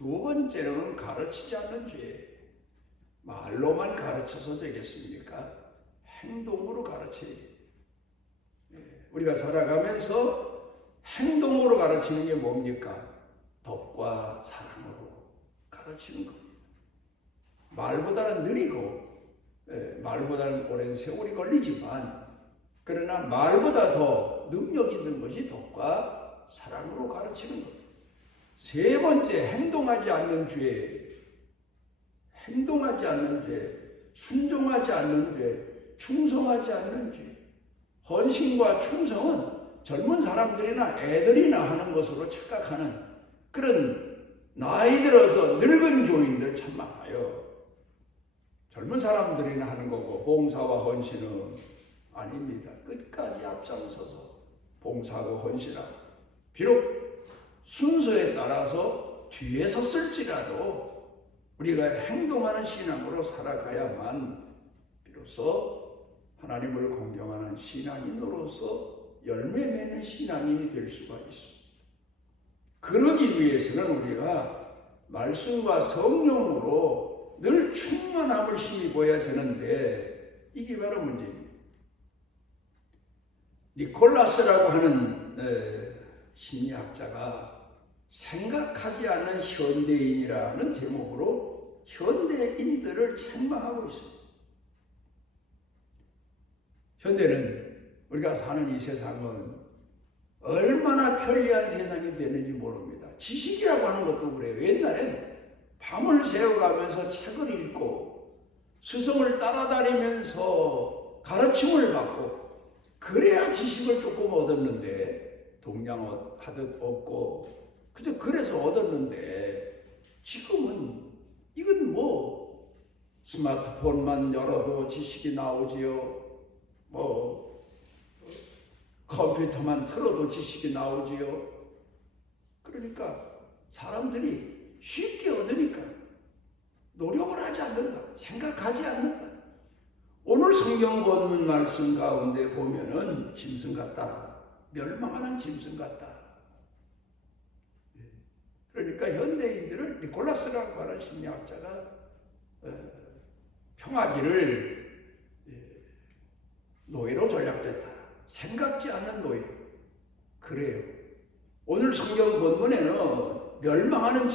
두 번째로는 가르치지 않는 죄. 말로만 가르쳐서 되겠습니까? 행동으로 가르쳐야 돼요. 우리가 살아가면서 행동으로 가르치는 게 뭡니까? 덕과 사랑으로 가르치는 겁니다. 말보다는 느리고 말보다는 오랜 세월이 걸리지만 그러나 말보다 더 능력 있는 것이 덕과 사랑으로 가르치는 겁니다. 세 번째, 행동하지 않는 죄. 행동하지 않는 죄, 순종하지 않는 죄, 충성하지 않는 죄. 헌신과 충성은 젊은 사람들이나 애들이나 하는 것으로 착각하는 그런 나이 들어서 늙은 교인들 참 많아요. 젊은 사람들이나 하는 거고 봉사와 헌신은 아닙니다. 끝까지 앞장서서 봉사하고 헌신하고 비록 순서에 따라서 뒤에 섰을지라도 우리가 행동하는 신앙으로 살아가야만 비로소 하나님을 공경하는 신앙인으로서 열매 맺는 신앙인이 될 수가 있습니다. 그러기 위해서는 우리가 말씀과 성령으로 늘 충만함을 힘입어야 되는데 이게 바로 문제입니다. 니콜라스라고 하는 심리학자가 생각하지 않는 현대인이라는 제목으로 현대인들을 책망하고 있습니다. 현대는 우리가 사는 이 세상은 얼마나 편리한 세상이 됐는지 모릅니다. 지식이라고 하는 것도 그래요. 옛날엔 밤을 새워가면서 책을 읽고 스승을 따라다니면서 가르침을 받고 그래야 지식을 조금 얻었는데 동양하듯 얻고 그저 그래서 얻었는데 지금은 이건 뭐 스마트폰만 열어도 지식이 나오지요. 컴퓨터만 틀어도 지식이 나오지요. 그러니까 사람들이 쉽게 얻으니까 노력을 하지 않는다. 생각하지 않는다. 오늘 성경 본문 말씀 가운데 보면은 짐승 같다. 멸망하는 짐승 같다. 그러니까 현대인들을 니콜라스라고 하는 심리학자가 평화기를 노예로 전락됐다. 생각지 않는 노예. 그래요. 오늘 성경 본문에는 멸망하는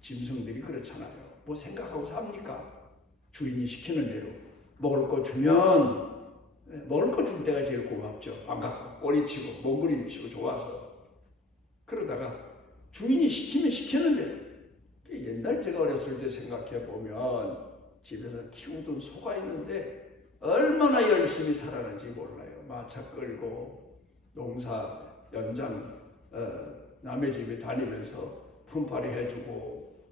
짐승들이 그렇잖아요. 뭐 생각하고 삽니까? 주인이 시키는 대로 먹을 거 주면 먹을 거 줄 때가 제일 고맙죠. 반갑고 꼬리치고 몽구리치고 좋아서. 그러다가 주인이 시키면 시키는 대로. 옛날 제가 어렸을 때 생각해 보면 집에서 키우던 소가 있는데 얼마나 열심히 살았는지 몰라요. 마차 끌고 농사 연장 남의 집에 다니면서 품팔이 해주고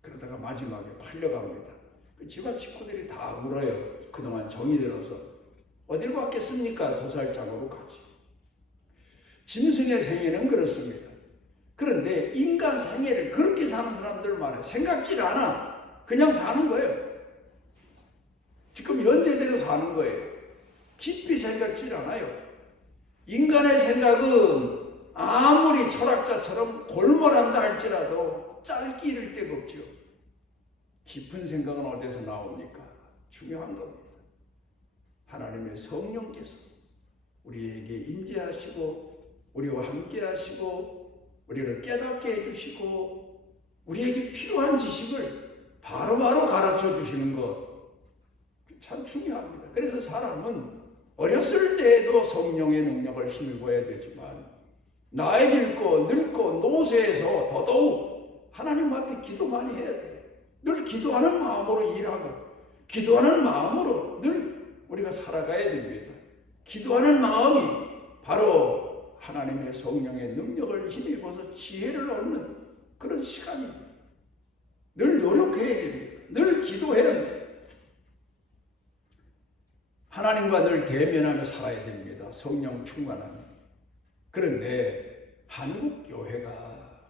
그러다가 마지막에 팔려갑니다. 그 집안 식구들이 다 울어요. 그동안 정이 들어서 어디로 갔겠습니까? 도살장으로 가지. 짐승의 생애는 그렇습니다. 그런데 인간 생애를 그렇게 사는 사람들 많아요. 생각질 않아. 그냥 사는 거예요. 지금 현재대로 사는 거예요. 깊이 생각질 않아요. 인간의 생각은 아무리 철학자처럼 골몰한다 할지라도 짧게 이를 데가 없죠. 깊은 생각은 어디서 나옵니까? 중요한 겁니다. 하나님의 성령께서 우리에게 임재하시고 우리와 함께 하시고 우리를 깨닫게 해주시고 우리에게 필요한 지식을 바로바로 가르쳐 주시는 것 참 중요합니다. 그래서 사람은 어렸을 때에도 성령의 능력을 힘입어야 되지만 나이 들고 늙고 노쇠해서 더더욱 하나님 앞에 기도 많이 해야 돼요. 늘 기도하는 마음으로 일하고 기도하는 마음으로 늘 우리가 살아가야 됩니다. 기도하는 마음이 바로 하나님의 성령의 능력을 힘입어서 지혜를 얻는 그런 시간입니다. 늘 노력해야 됩니다. 늘 기도해야 됩니다. 하나님과 늘 대면하며 살아야 됩니다. 성령 충만함. 그런데 한국 교회가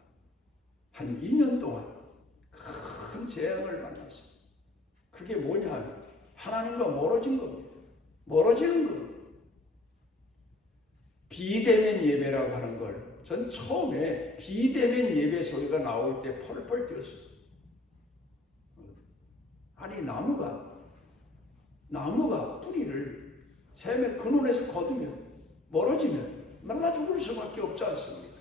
한 2년 동안 큰 재앙을 만났어요. 그게 뭐냐 하면 하나님과 멀어진 겁니다. 멀어지는 겁니다. 비대면 예배라고 하는 걸 전 처음에 비대면 예배 소리가 나올 때 펄펄 뛰었어요. 아니 나무가 뿌리를 샘의 근원에서 거두면 멀어지면 말라 죽을 수밖에 없지 않습니까?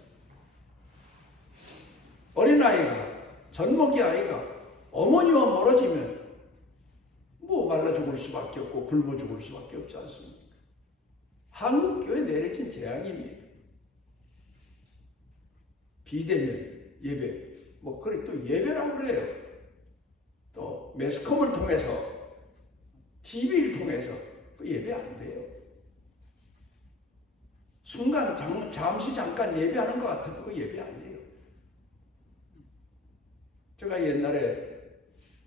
어린아이가 젖먹이 아이가 어머니와 멀어지면 뭐 말라 죽을 수밖에 없고 굶어 죽을 수밖에 없지 않습니까? 한국교회에 내려진 재앙입니다. 비대면 예배, 뭐 그래 또 예배라고 그래요. 또 매스컴을 통해서 TV를 통해서 그 예배 안 돼요. 순간 잠시 잠깐 예배하는 것 같아도 그 예배 아니에요. 제가 옛날에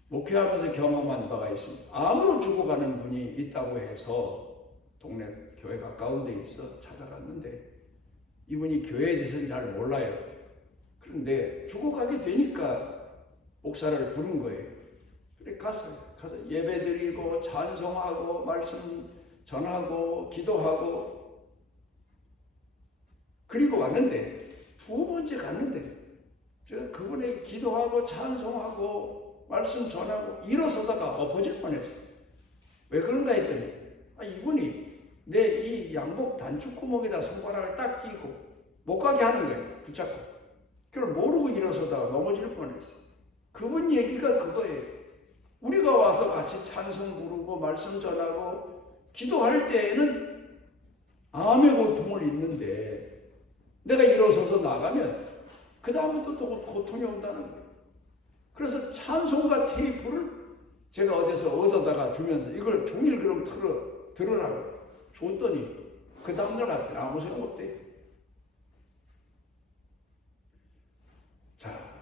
목회하면서 경험한 바가 있습니다. 암으로 죽어가는 분이 있다고 해서 동네 교회 가까운 데 있어 찾아갔는데 이분이 교회에 대해서는 잘 몰라요. 그런데 죽어가게 되니까 목사를 부른 거예요. 그래 가서 예배드리고 찬송하고 말씀 전하고 기도하고 그리고 왔는데 두 번째 갔는데 제가 그분에게 기도하고 찬송하고 말씀 전하고 일어서다가 엎어질 뻔했어요. 왜 그런가 했더니 이분이 내 이 양복 단추구멍에다 손가락을 딱 끼고 못 가게 하는 거예요. 붙잡고. 그걸 모르고 일어서다가 넘어질 뻔했어요. 그분 얘기가 그거예요. 우리가 와서 같이 찬송 부르고 말씀 전하고 기도할 때에는 암의 고통을 잊는데 내가 일어서서 나가면 그 다음부터 또 고통이 온다는 거예요. 그래서 찬송가 테이프를 제가 어디서 얻어다가 주면서 이걸 종일 그럼 들으라고 줬더니 그 다음날 같더니 아무 소용 없대. 자,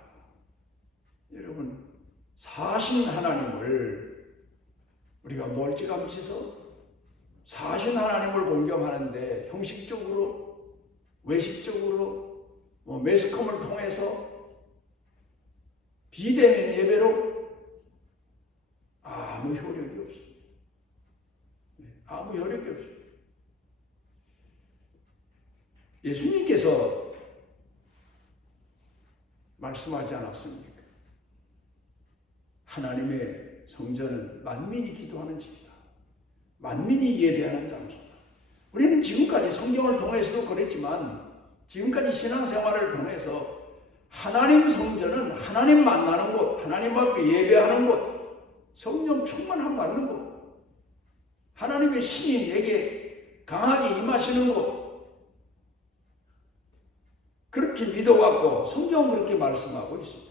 여러분 사신 하나님을 우리가 멀찌감치서 사신 하나님을 공경하는데 형식적으로 외식적으로 매스컴을 통해서 비대면 예배로 아무 효력이 없습니다. 아무 효력이 없습니다. 예수님께서 말씀하지 않았습니까? 하나님의 성전은 만민이 기도하는 집이다. 만민이 예배하는 장소다. 우리는 지금까지 성경을 통해서도 그랬지만 지금까지 신앙생활을 통해서 하나님 성전은 하나님 만나는 곳, 하나님 앞에 예배하는 곳, 성령 충만함 받는 곳, 하나님의 신이 내게 강하게 임하시는 곳, 그렇게 믿어왔고 성경은 그렇게 말씀하고 있습니다.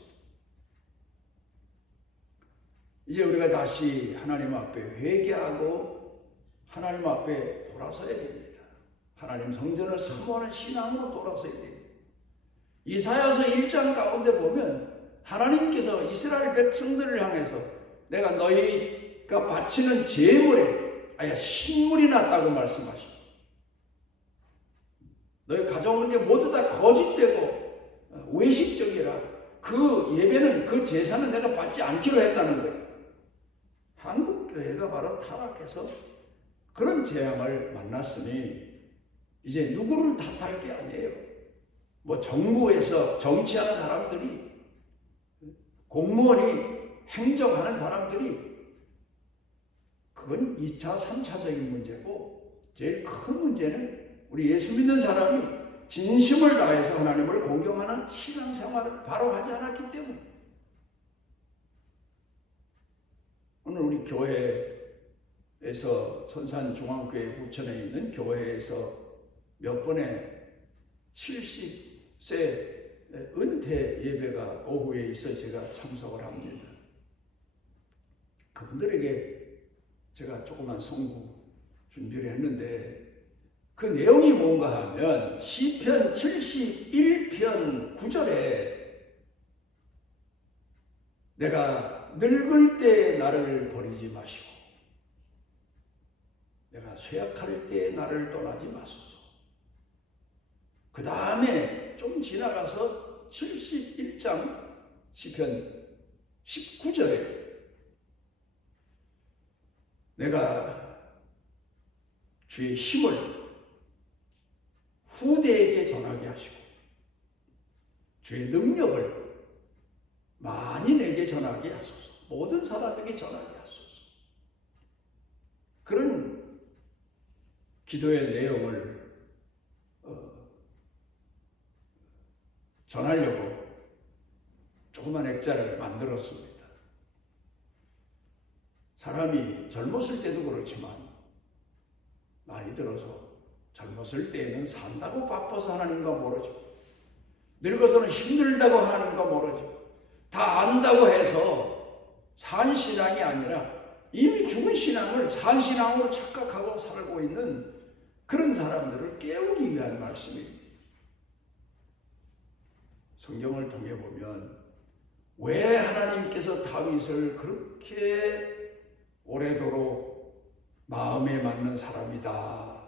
이제 우리가 다시 하나님 앞에 회개하고 하나님 앞에 돌아서야 됩니다. 하나님 성전을 사모하는 신앙으로 돌아서야 됩니다. 이사야서 1장 가운데 보면 하나님께서 이스라엘 백성들을 향해서 내가 너희가 바치는 제물에 아예 신물이 났다고 말씀하십니다. 너희 가져오는 게 모두 다 거짓되고 외식적이라 그 예배는 그 제사는 내가 받지 않기로 했다는 거예요. 한국교회가 바로 타락해서 그런 재앙을 만났으니 이제 누구를 탓할 게 아니에요. 정부에서 정치하는 사람들이 공무원이 행정하는 사람들이 그건 2차, 3차적인 문제고 제일 큰 문제는 우리 예수 믿는 사람이 진심을 다해서 하나님을 공경하는 신앙생활을 바로 하지 않았기 때문에 오늘 우리 교회에서 천산중앙교회 부천에 있는 교회에서 몇 번의 70세 은퇴 예배가 오후에 있어 제가 참석을 합니다. 그분들에게 제가 조그만 성구 준비를 했는데 그 내용이 뭔가 하면 시편 71편 9절에 내가 늙을 때 나를 버리지 마시고 내가 쇠약할 때 나를 떠나지 마소서. 그 다음에 좀 지나가서 71장 시편 19절에 내가 주의 힘을 후대에게 전하게 하시고 주의 능력을 많이 내게 전하게 하소서. 모든 사람에게 전하게 하소서. 그런 기도의 내용을 전하려고 조그만 액자를 만들었습니다. 사람이 젊었을 때도 그렇지만 나이 들어서 젊었을 때에는 산다고 바빠서 하나님과 멀어지고 늙어서는 힘들다고 하나님과 멀어지고 다 안다고 해서 산 신앙이 아니라 이미 죽은 신앙을 산 신앙으로 착각하고 살고 있는 그런 사람들을 깨우기 위한 말씀입니다. 성경을 통해 보면 왜 하나님께서 다윗을 그렇게 오래도록 마음에 맞는 사람이다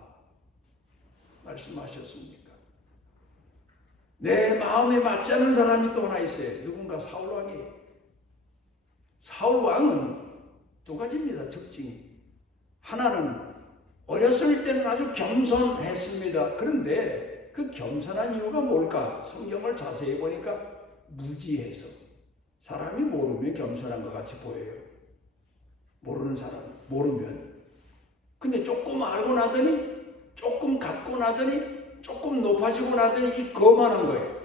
말씀하셨습니까? 내 마음에 맞지 않는 사람이 또 하나 있어요. 누군가 사울왕이에요. 사울왕은 두 가지입니다. 특징이. 하나는 어렸을 때는 아주 겸손했습니다. 그런데 그 겸손한 이유가 뭘까? 성경을 자세히 보니까 무지해서. 사람이 모르면 겸손한 것 같이 보여요. 모르는 사람, 모르면. 근데 조금 알고 나더니, 조금 갖고 나더니, 조금 높아지고 나더니 이 거만한 거예요.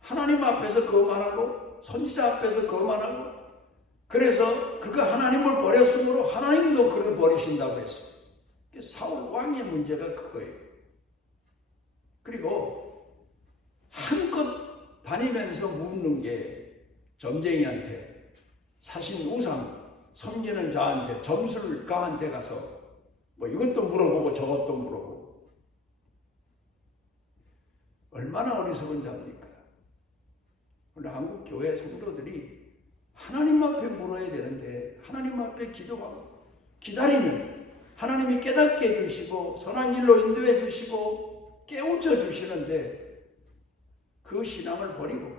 하나님 앞에서 거만하고, 선지자 앞에서 거만하고, 그래서 그가 하나님을 버렸으므로 하나님도 그를 버리신다고 했어요. 사울 왕의 문제가 그거예요. 그리고 한껏 다니면서 묻는 게 점쟁이한테 사신 우상 섬기는 자한테 점술가한테 가서 뭐 이것도 물어보고 저것도 물어보고 얼마나 어리석은 자입니까? 오늘 한국 교회 성도들이 하나님 앞에 물어야 되는데 하나님 앞에 기도하고 기다리면 하나님이 깨닫게 해주시고 선한 길로 인도해 주시고 깨우쳐 주시는데 그 신앙을 버리고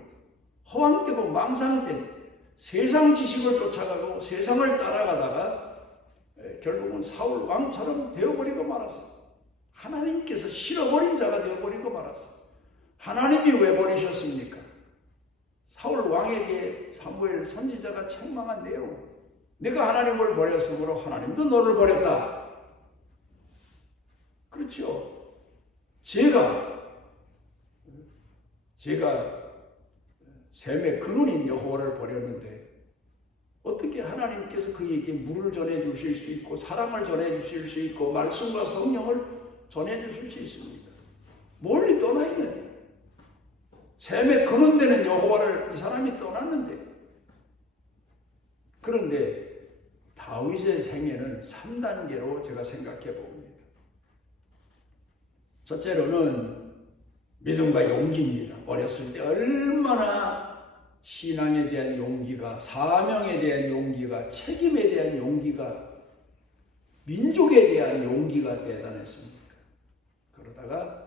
허황되고 망상된 세상 지식을 쫓아가고 세상을 따라가다가 결국은 사울 왕처럼 되어버리고 말았어. 하나님께서 싫어버린 자가 되어버리고 말았어. 하나님이 왜 버리셨습니까? 사울 왕에게 사무엘 선지자가 책망한 내용. 내가 하나님을 버렸으므로 하나님도 너를 버렸다. 그렇죠. 제가 셈의 근원인 여호와를 버렸는데 어떻게 하나님께서 그에게 물을 전해 주실 수 있고 사랑을 전해 주실 수 있고 말씀과 성령을 전해 주실 수 있습니까? 멀리 떠나 있는데 셈의 근원되는 여호와를 이 사람이 떠났는데 그런데 다윗의 생애는 3단계로 제가 생각해 봅니다. 첫째로는 믿음과 용기입니다. 어렸을 때 얼마나 신앙에 대한 용기가, 사명에 대한 용기가, 책임에 대한 용기가, 민족에 대한 용기가 대단했습니까? 그러다가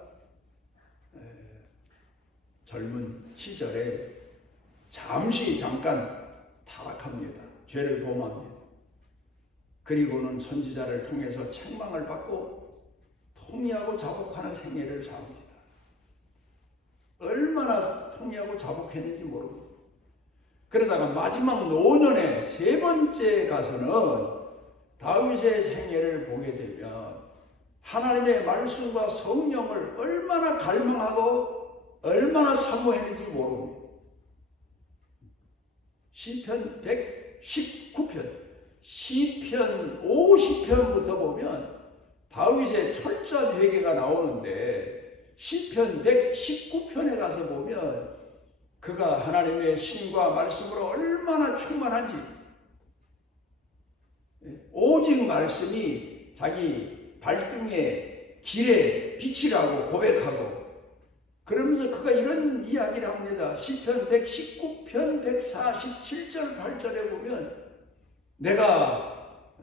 젊은 시절에 잠깐 타락합니다. 죄를 범합니다. 그리고는 선지자를 통해서 책망을 받고 통이하고 자복하는 생애를 삽니다. 얼마나 통이하고 자복했는지 모릅니다. 그러다가 마지막 노년에 세 번째 가서는 다윗의 생애를 보게 되면 하나님의 말씀과 성령을 얼마나 갈망하고 얼마나 사모했는지 모릅니다. 시편 119편, 시편 50편부터 보면 다윗의 철저한 회개가 나오는데 시편 119편에 가서 보면 그가 하나님의 신과 말씀으로 얼마나 충만한지 오직 말씀이 자기 발등에 길에 빛이라고 고백하고 그러면서 그가 이런 이야기를 합니다. 시편 119편 147절 8절에 보면 내가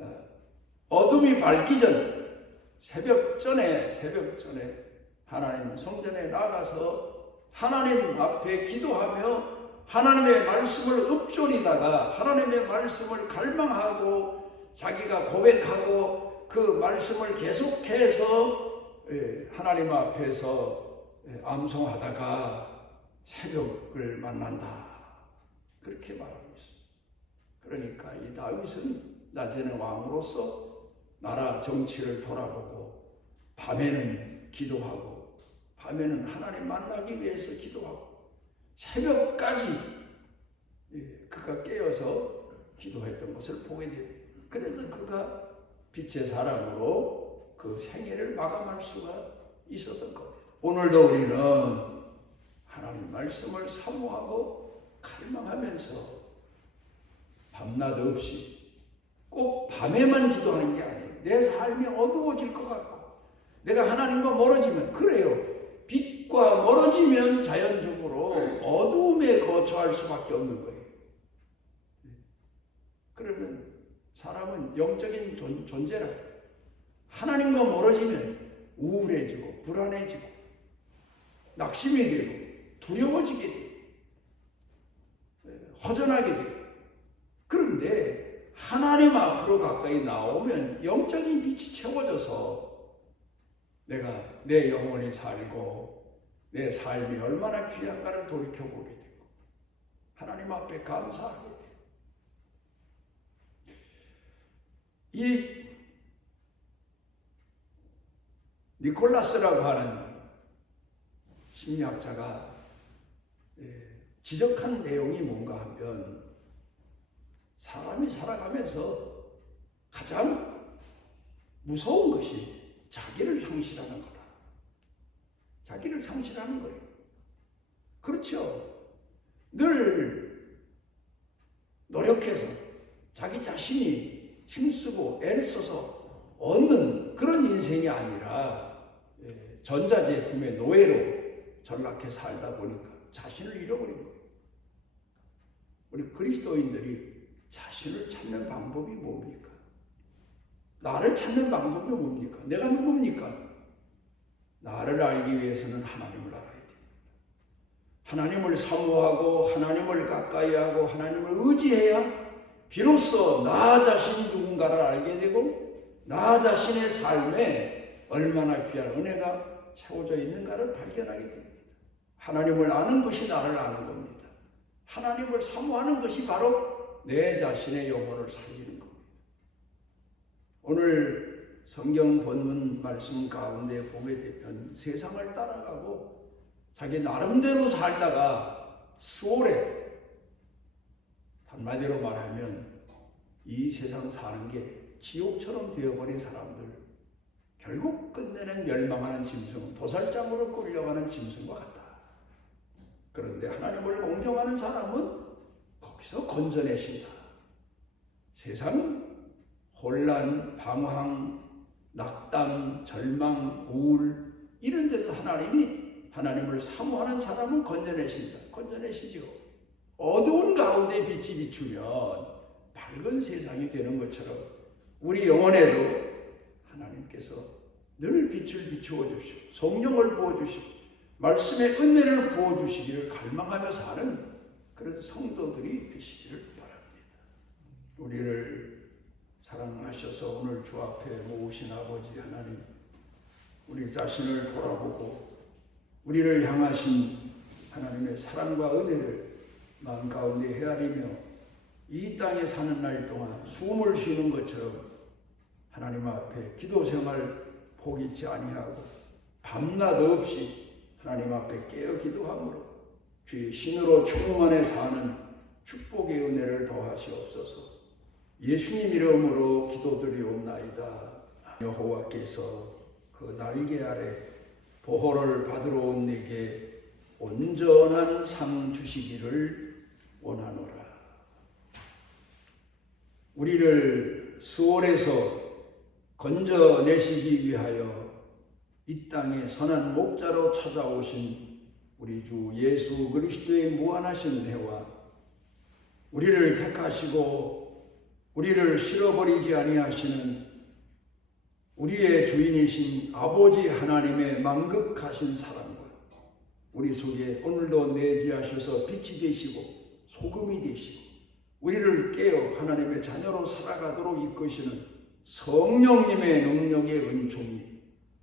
어둠이 밝기 전 새벽 전에 하나님 성전에 나가서 하나님 앞에 기도하며 하나님의 말씀을 읊조리다가 하나님의 말씀을 갈망하고 자기가 고백하고 그 말씀을 계속해서 하나님 앞에서 암송하다가 새벽을 만난다. 그렇게 말하고 있습니다. 그러니까 이 다윗은 낮에는 왕으로서 나라 정치를 돌아보고 밤에는 기도하고 밤에는 하나님 만나기 위해서 기도하고 새벽까지 그가 깨어서 기도했던 것을 보게 됩니다. 그래서 그가 빛의 사람으로 그 생애를 마감할 수가 있었던 겁니다. 오늘도 우리는 하나님 말씀을 사모하고 갈망하면서 밤낮 없이 꼭 밤에만 기도하는 게 아니에요. 내 삶이 어두워질 것 같고 내가 하나님과 멀어지면 그래요. 빛과 멀어지면 자연적으로 어두움에 거처할 수밖에 없는 거예요. 그러면 사람은 영적인 존재라 하나님과 멀어지면 우울해지고 불안해지고 낙심이 되고 두려워지게 돼요. 허전하게 돼요. 그런데 하나님 앞으로 가까이 나오면 영적인 빛이 채워져서 내가 내 영혼이 살고 내 삶이 얼마나 귀한가를 돌이켜보게 되고 하나님 앞에 감사하게 돼요. 이 니콜라스라고 하는 심리학자가 지적한 내용이 뭔가 하면 사람이 살아가면서 가장 무서운 것이 자기를 상실하는 거다. 자기를 상실하는 거예요. 그렇죠. 늘 노력해서 자기 자신이 힘쓰고 애를 써서 얻는 그런 인생이 아니라 전자제품의 노예로 전락해 살다 보니까 자신을 잃어버린 거예요. 우리 그리스도인들이 자신을 찾는 방법이 뭡니까? 나를 찾는 방법이 뭡니까? 내가 누굽니까? 나를 알기 위해서는 하나님을 알아야 됩니다. 하나님을 사모하고 하나님을 가까이 하고 하나님을 의지해야 비로소 나 자신이 누군가를 알게 되고 나 자신의 삶에 얼마나 귀한 은혜가 채워져 있는가를 발견하게 됩니다. 하나님을 아는 것이 나를 아는 겁니다. 하나님을 사모하는 것이 바로 내 자신의 영혼을 살리는 겁니다. 오늘 성경 본문 말씀 가운데 보게 되면 세상을 따라가고 자기 나름대로 살다가 수월해 한마디로 말하면 이 세상 사는 게 지옥처럼 되어버린 사람들 결국 끝내는 멸망하는 짐승, 도살장으로 끌려가는 짐승과 같다. 그런데 하나님을 공경하는 사람은 거기서 건져내신다. 세상 혼란, 방황, 낙담, 절망, 우울 이런 데서 하나님을 사모하는 사람은 건져내신다. 건져내시죠. 어두운 가운데 빛이 비추면 밝은 세상이 되는 것처럼 우리 영혼에도 하나님께서 늘 빛을 비추어 주시고 성령을 부어주시고 말씀의 은혜를 부어주시기를 갈망하며 사는 그런 성도들이 되시기를 바랍니다. 우리를 사랑하셔서 오늘 주 앞에 모으신 아버지 하나님, 우리 자신을 돌아보고 우리를 향하신 하나님의 사랑과 은혜를 마음 가운데 헤아리며 이 땅에 사는 날 동안 숨을 쉬는 것처럼 하나님 앞에 기도 생활 포기치 아니하고 밤낮 없이 하나님 앞에 깨어 기도함으로 주의 신으로 충만해 사는 축복의 은혜를 더하시옵소서. 예수님 이름으로 기도드리옵나이다. 여호와께서 그 날개 아래 보호를 받으러 온 내게 온전한 상 주시기를 원하노라. 우리를 수월에서 건져내시기 위하여 이 땅에 선한 목자로 찾아오신 우리 주 예수 그리스도의 무한하신 은혜와 우리를 택하시고 우리를 실어버리지 아니하시는 우리의 주인이신 아버지 하나님의 만극하신 사랑과 우리 속에 오늘도 내지하셔서 빛이 되시고 소금이 되시고 우리를 깨어 하나님의 자녀로 살아가도록 이끄시는 성령님의 능력의 은총이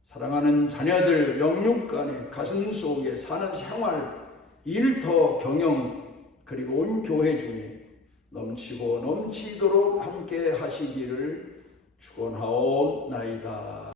사랑하는 자녀들 영육 간에 가슴 속에 사는 생활 일터 경영 그리고 온 교회 중에 넘치고 넘치도록 함께 하시기를 축원하옵나이다.